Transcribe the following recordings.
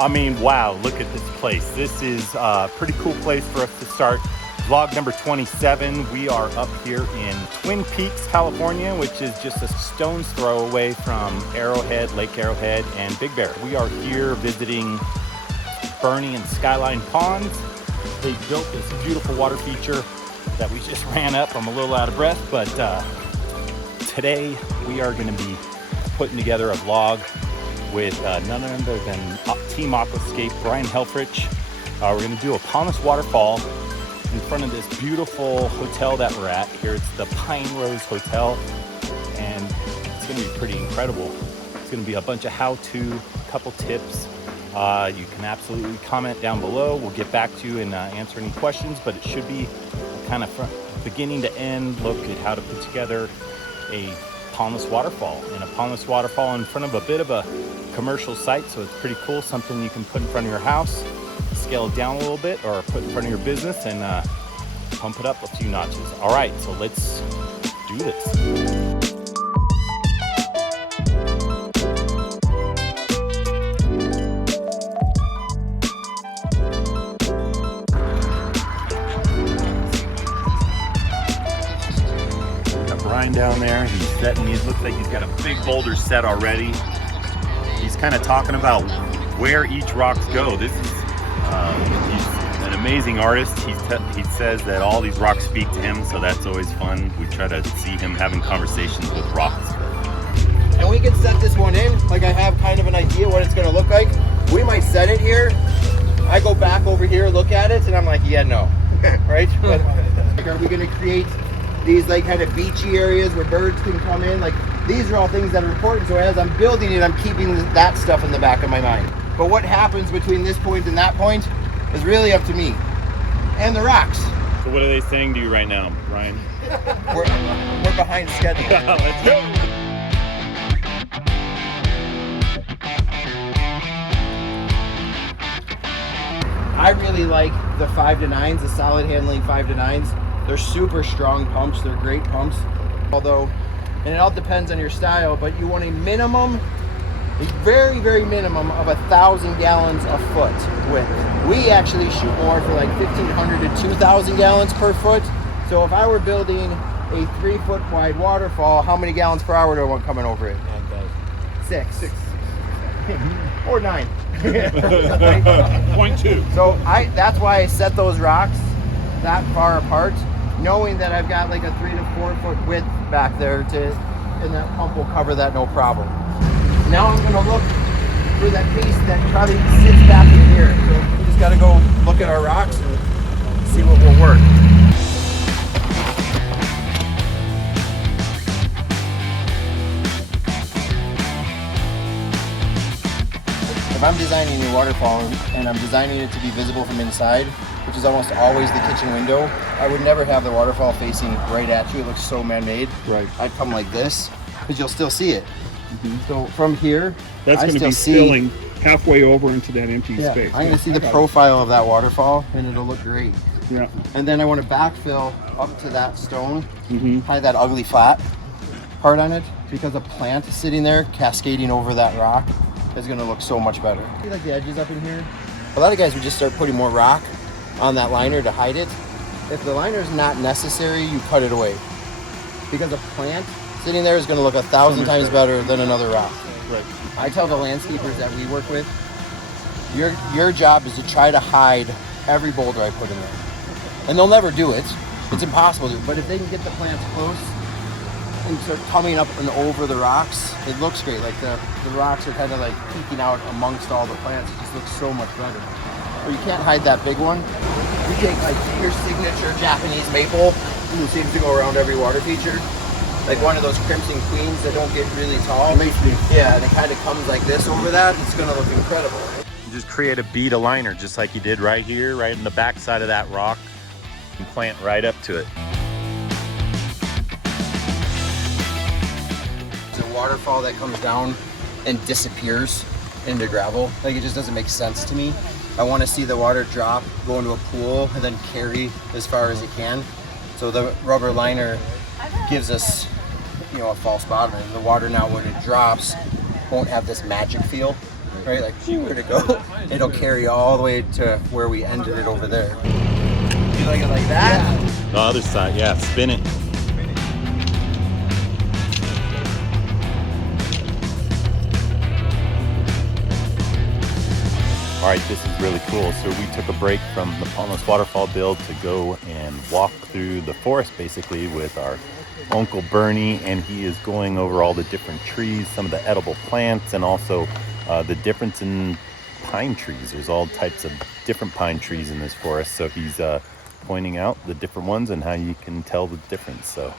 I mean, wow, look at this place. This is a pretty cool place for us to start vlog number 27. We are up here in Twin Peaks, California, which is just a stone's throw away from Arrowhead, Lake Arrowhead, and Big Bear. We are here visiting Bernie and Skyline Ponds. They built this beautiful water feature that we just ran up. I'm a little out of breath, but today we are going to be putting together a vlog with none other than Team Aquascape, Brian Helfrich. We're going to do a Pondless Waterfall in front of this beautiful hotel that we're at. Here it's the Pine Rose Hotel, and it's going to be pretty incredible. It's going to be a bunch of how-to, a couple tips. You can absolutely comment down below. We'll get back to you and answer any questions, but it should be kind of from beginning to end look at how to put together a Pondless Waterfall, and a Pondless Waterfall in front of a bit of a commercial site, so it's pretty cool. Something you can put in front of your house, scale it down a little bit, or put in front of your business and pump it up a few notches. All right, so let's do this. Brian down there, he's setting, he looks like he's got a big boulder set already. He's kind of talking about where each rocks go. This is, he's an amazing artist. He says that all these rocks speak to him, so that's always fun. We try to see him having conversations with rocks. And we can set this one in, like I have kind of an idea what it's gonna look like. We might set it here. I go back over here, look at it, and I'm like, yeah, no, right? But are we gonna create these like kind of beachy areas where birds can come in? Like, these are all things that are important, so as I'm building it, I'm keeping that stuff in the back of my mind. But what happens between this point and that point is really up to me and the rocks. So what are they saying to you right now, Brian? We're behind schedule. Let's go! I really like the 5-9s, the solid handling 5-9s. They're super strong pumps, they're great pumps. Although, and it all depends on your style, but you want a minimum, a very, very minimum of 1,000 gallons a foot width. We actually shoot more for like 1,500 to 2,000 gallons per foot. So if I were building a 3-foot wide waterfall, how many gallons per hour do I want coming over it? 6. Or 9. 0.2. So that's why I set those rocks that far apart, knowing that I've got like a 3 to 4 foot width back there and that pump will cover that no problem. Now I'm gonna look for that piece that probably sits back in here. So we just gotta go look at our rocks and see what will work. If I'm designing a waterfall and I'm designing it to be visible from inside, which is almost always the kitchen window, I would never have the waterfall facing right at you. It looks so man-made. Right. I'd come like this, because you'll still see it. So from here, that's going to be spilling halfway over into that empty space. I'm going to see the profile of that waterfall, and it'll look great. Yeah. And then I want to backfill up to that stone, hide that ugly flat part on it, because a plant sitting there cascading over that rock is going to look so much better. See like the edges up in here? A lot of guys would just start putting more rock on that liner to hide it. If the liner is not necessary, you cut it away, because a plant sitting there is going to look 1,000 times better than another rock. Right. I tell the landscapers that we work with, your job is to try to hide every boulder I put in there, and they'll never do it. It's impossible to. But if they can get the plants close and start coming up and over the rocks, it looks great. Like the rocks are kind of like peeking out amongst all the plants. It just looks so much better. Or you can't hide that big one. You take like your signature Japanese maple, who seems to go around every water feature. Like one of those Crimson Queens that don't get really tall. Yeah, and it kind of comes like this over that. It's gonna look incredible. Right? You just create a bead of liner just like you did right here, right in the back side of that rock, and plant right up to it. It's a waterfall that comes down and disappears into gravel. Like, it just doesn't make sense to me. I want to see the water drop, go into a pool, and then carry as far as it can. So the rubber liner gives us, you know, a false bottom. And the water now, when it drops, won't have this magic feel. right? Like, where to go? It'll carry all the way to where we ended it over there. You like it like that? The other side, yeah, spin it. All right, this is really cool. So we took a break from the Pondless Waterfall build to go and walk through the forest basically with our Uncle Bernie, and he is going over all the different trees, some of the edible plants, and also the difference in pine trees. There's all types of different pine trees in this forest. So he's pointing out the different ones and how you can tell the difference. So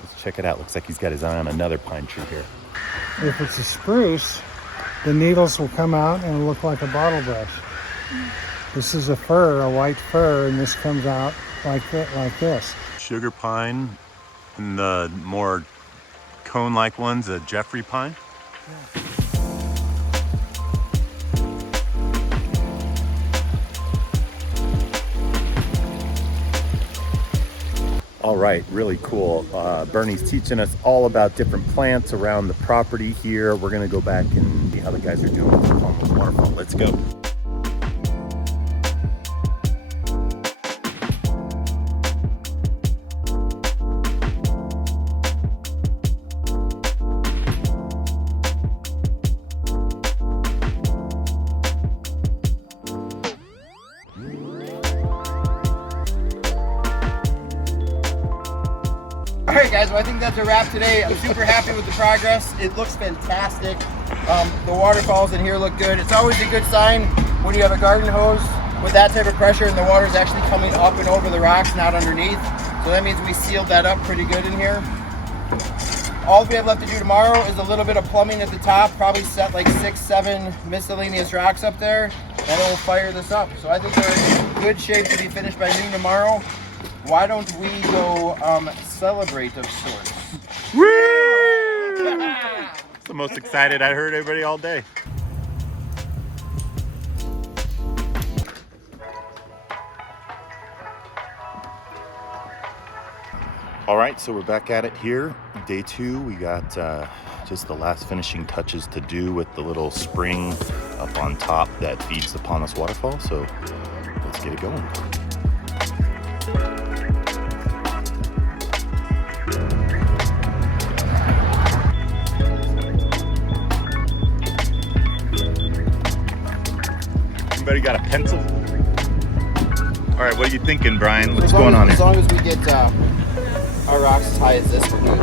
let's check it out. Looks like he's got his eye on another pine tree here. If it's a spruce, the needles will come out and look like a bottle brush. This is a fir, a white fir, and this comes out like this. Sugar pine, and the more cone-like ones, a Jeffrey pine. Yeah. All right, really cool. Bernie's teaching us all about different plants around the property here. We're gonna go back and see how the guys are doing with the Pondless Waterfall. Let's go. All right, guys, well, I think that's a wrap today. I'm super happy with the progress. It looks fantastic. The waterfalls in here look good. It's always a good sign when you have a garden hose with that type of pressure and the water is actually coming up and over the rocks, not underneath. So that means we sealed that up pretty good in here. All we have left to do tomorrow is a little bit of plumbing at the top, probably set like 6-7 miscellaneous rocks up there, and then we'll fire this up. So I think we're in good shape to be finished by noon tomorrow. Why don't we go celebrate of sorts? Woo! It's the most excited I heard everybody all day. All right, so we're back at it here. Day 2, we got just the last finishing touches to do with the little spring up on top that feeds the Pondless Waterfall. So let's get it going. Anybody got a pencil? All right, what are you thinking, Brian? What's going on here? As long as we get our rocks as high as this, we're good.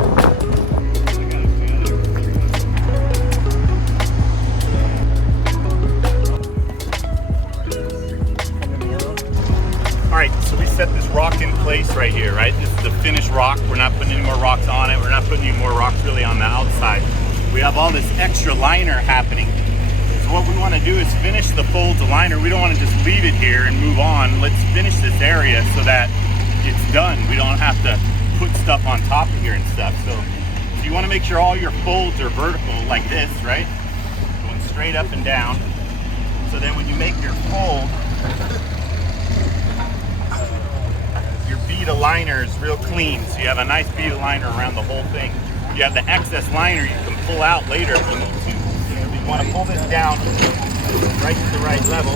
All right, so we set this rock in place right here, right? This is the finished rock. We're not putting any more rocks on it. We're not putting any more rocks really on the outside. We have all this extra liner happening. So what we want to do is finish the folds of liner. We don't want to just leave it here and move on. Let's finish this area so that it's done. We don't have to put stuff on top of here and stuff. So you want to make sure all your folds are vertical like this, right? Going straight up and down. So then when you make your fold, your bead of liner is real clean. So you have a nice bead of liner around the whole thing. You have the excess liner you can pull out later if you need to. You want to pull this down right to the right level.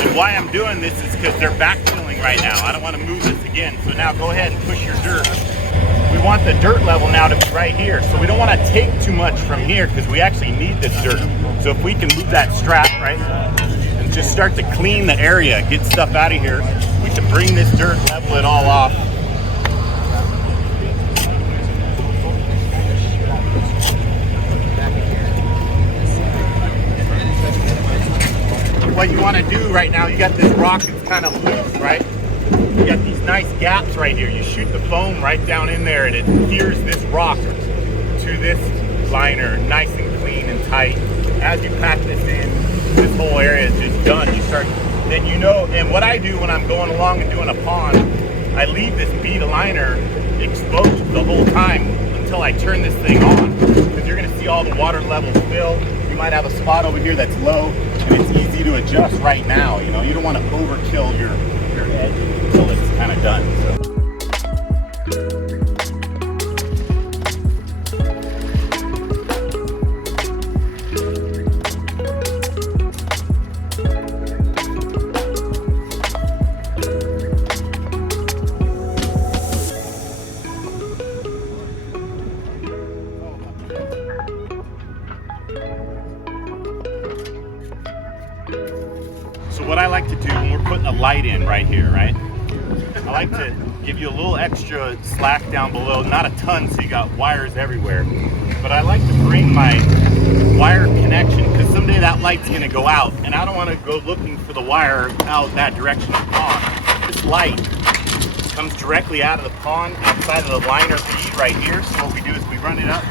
And why I'm doing this is because they're backfilling right now. I don't want to move this again. So now go ahead and push your dirt. We want the dirt level now to be right here. So we don't want to take too much from here because we actually need this dirt. So if we can move that strap, right, and just start to clean the area, get stuff out of here, we can bring this dirt, level it all off. What you want to do right now, you got this rock that's kind of loose, right? You got these nice gaps right here. You shoot the foam right down in there and it adheres this rock to this liner nice and clean and tight. As you pack this in, this whole area is just done. You start, then you know, and what I do when I'm going along and doing a pond, I leave this bead of liner exposed the whole time until I turn this thing on, because you're going to see all the water levels fill. You might have a spot over here that's low and it's easy to adjust right now. You know, you don't want to overkill your edge until it's kind of done. So. light in right here, right? I like to give you a little extra slack down below, not a ton so you got wires everywhere, but I like to bring my wire connection because someday that light's gonna go out and I don't want to go looking for the wire out that direction of the pond. This light comes directly out of the pond outside of the liner bead right here. So what we do is we run it up.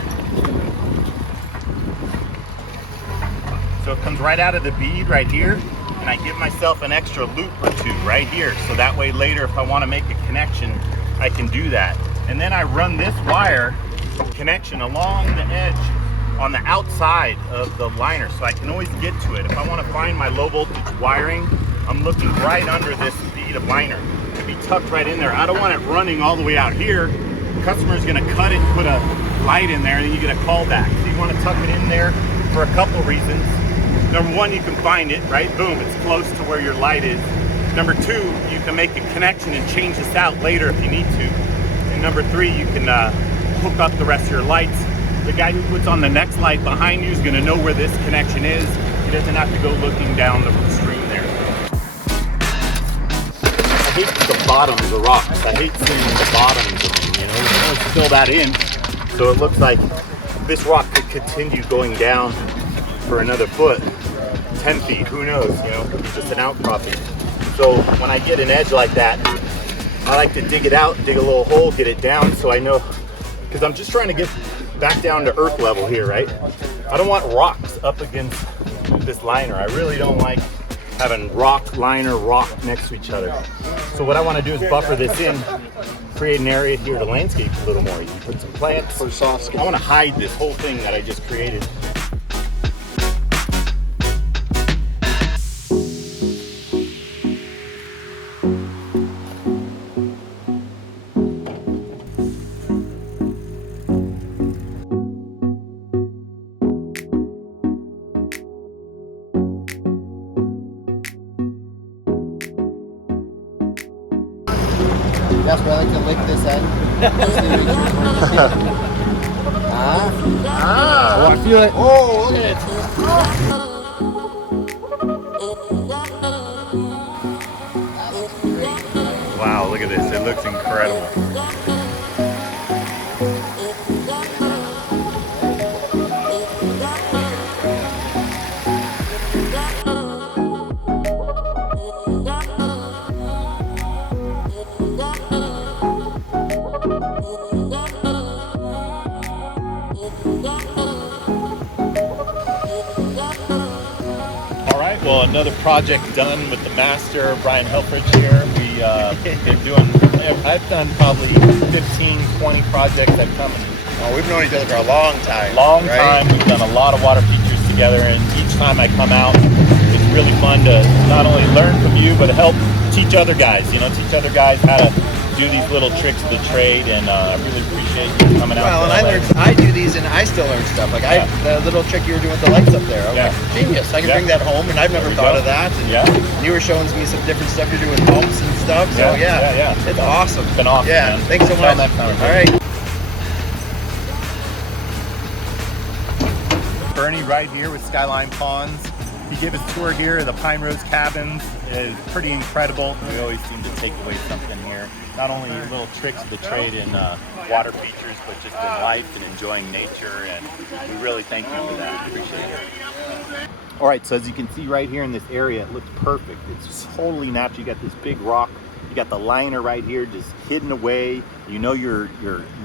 So it comes right out of the bead right here, and I give myself an extra loop or two right here. So that way later if I want to make a connection, I can do that. And then I run this wire connection along the edge on the outside of the liner so I can always get to it. If I want to find my low voltage wiring, I'm looking right under this bead of liner. It'll be tucked right in there. I don't want it running all the way out here. The customer's going to cut it, put a light in there, and then you get a callback. So you want to tuck it in there for a couple reasons. Number one, you can find it, right? Boom, it's close to where your light is. Number two, you can make a connection and change this out later if you need to. And number three, you can hook up the rest of your lights. The guy who puts on the next light behind you is going to know where this connection is. He doesn't have to go looking down the stream there. I hate the bottoms of rocks. I hate seeing the bottoms of them, you know. You can always fill that in. So it looks like this rock could continue going down for another foot, 10 feet, who knows, you know, it could be just an outcropping. So when I get an edge like that, I like to dig it out, dig a little hole, get it down so I know, because I'm just trying to get back down to earth level here, right? I don't want rocks up against this liner. I really don't like having rock, liner, rock next to each other. So what I want to do is buffer this in, create an area here to landscape a little more. You can put some plants. For soft skin. I want to hide this whole thing that I just created. That's where I like to lick this end. Oh, I feel it. Oh, look at it. Wow, look at this. It looks incredible. Well, another project done with the master, Brian Helfrich here. We've been doing, I've done probably 15, 20 projects. I've come. Oh, we've known each other for a long time. Long time. We've done a lot of water features together, and each time I come out, it's really fun to not only learn from you, but help teach other guys, you know, teach other guys how to do these little tricks of the trade, and I really appreciate you coming out. Well, and I do these, and I still learn stuff. Like the little trick you were doing with the lights up there, I was like, genius. I can bring that home, and I've never thought of that. And you were showing me some different stuff you're doing with pumps and stuff. So it's awesome. It's been awesome. Yeah, man. thanks so much. All right. Bernie right here with Skyline Ponds. He gave us a tour here of the Pine Rose Cabins. It is pretty incredible. We always seem to take away something here. Not only little tricks of the trade in water features, but just in life and enjoying nature. And we really thank you for that. Appreciate it. All right, so as you can see right here in this area, it looks perfect. It's totally natural. You got this big rock. You got the liner right here just hidden away. You know your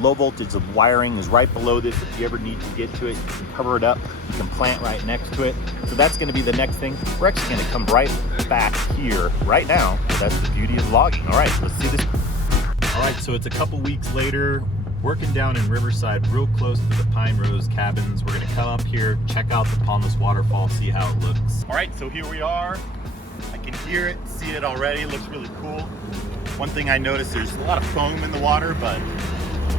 low voltage of wiring is right below this. If you ever need to get to it, you can cover it up. You can plant right next to it. So that's gonna be the next thing. We're actually gonna come right back here right now. That's the beauty of vlogging. All right, let's see this. All right, so it's a couple weeks later, working down in Riverside, real close to the Pine Rose Cabins. We're gonna come up here, check out the Pondless Waterfall, see how it looks. All right, so here we are. I can hear it, see it already. It looks really cool. One thing I noticed, there's a lot of foam in the water, but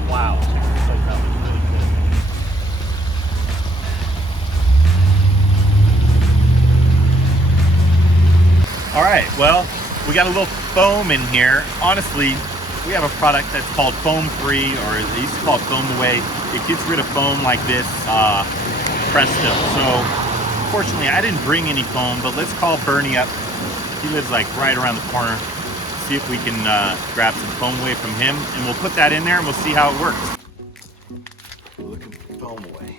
wow, check this place out. It's really cool. All right, well, we got a little foam in here. Honestly, we have a product that's called foam free, or they used to call it foam away. It gets rid of foam like this, presto. So, fortunately, I didn't bring any foam, but let's call Bernie up He lives like right around the corner. See if we can grab some foam away from him, and we'll put that in there and we'll see how it works. Looking for foam away.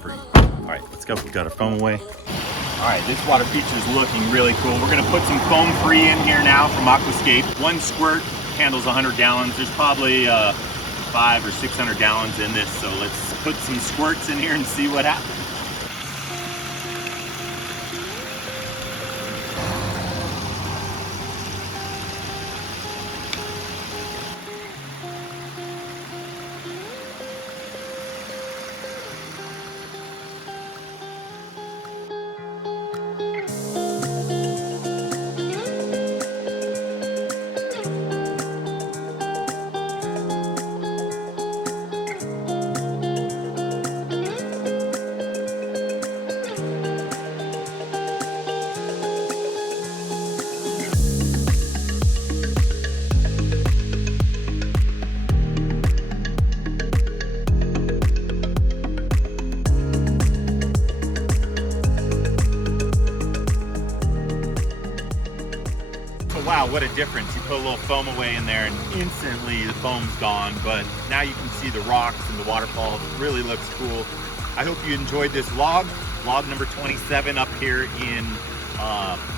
Free. All right, let's go. We got our foam away. All right, this water feature is looking really cool. We're gonna put some foam free in here now from Aquascape. One squirt handles 100 gallons. There's probably 500 or 600 gallons in this, so let's put some squirts in here and see what happens. Wow, what a difference. You put a little foam away in there and instantly the foam's gone, but now you can see the rocks and the waterfall. It really looks cool. I hope you enjoyed this vlog number 27 up here in,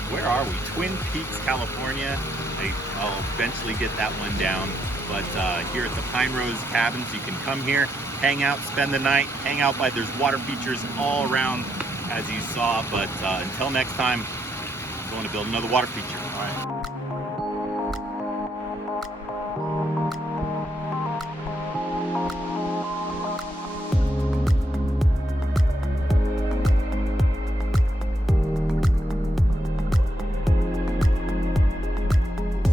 where are we? Twin Peaks, California. I'll eventually get that one down, but here at the Pine Rose Cabins, you can come here, hang out, spend the night, hang out by, there's water features all around as you saw, but until next time, going to build another water feature. All right.